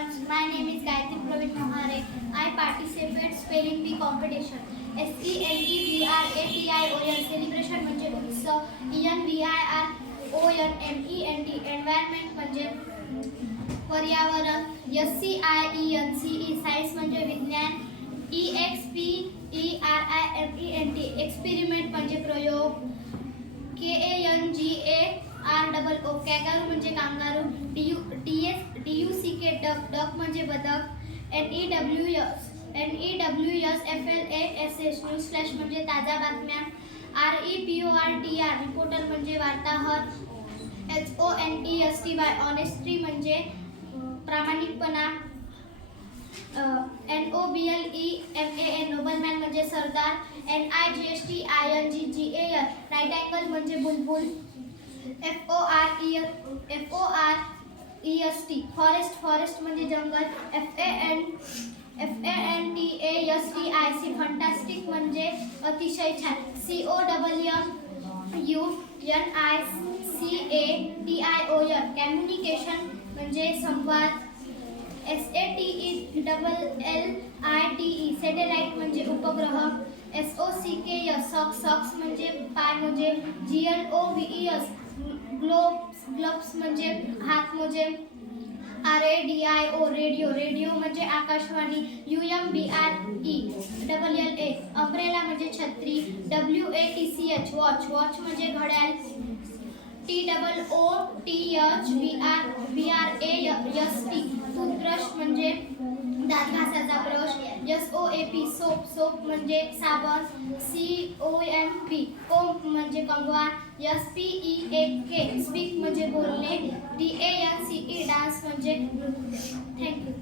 everyone. My name is Gayatri Praveen Mohare. I participate spelling bee competition. SENTVRATION celebration म्हणजे उत्सव. ENVIRONMENT environment म्हणजे पर्यावरण. SCIENCE science म्हणजे विज्ञान. EXPERIMENT experiment म्हणजे प्रयोग. KANGAROO कॅंगारू म्हणजे कांगारू. DUCK डक म्हणजे बदक. NEWSFLASH न्यूज फ्लॅश म्हणजे ताजा बातम्या. REPORTR रिपोर्टर म्हणजे वार्ताहर. HONESTY ऑनेस्टी म्हणजे प्रामाणिकपणा. NOBLEMAN नोबलमॅन म्हणजे सरदार. NIGHTINGAL राईट अँगल म्हणजे बुलबुल. FOREST फॉरेस्ट म्हणजे जंगल. FANTASTIC फंटास्टिक म्हणजे अतिशय छान. COMMUNICATION कम्युनिकेशन म्हणजे संवाद. SATELLITE सॅटेलाइट म्हणजे उपग्रह. SOCKS सॉक्स म्हणजे पाय म्हणजे. GLOVES ग्लोब्स म्हणजे हात म्हणजे. RADIO रेडिओ म्हणजे आकाशवाणी. UMBRELLA अम्ब्रेला म्हणजे छत्री. WATCH वॉच म्हणजे घड्याळ. TOOTHBRAST टूथब्रश म्हणजे दात घासाचा ब्रश. SOAP सोप म्हणजे साबण. COMP म्हणजे कंगवा. SPEAK स्पीक म्हणजे बोलणे. DANCE डान्स म्हणजे नृत्य. थँक्यू.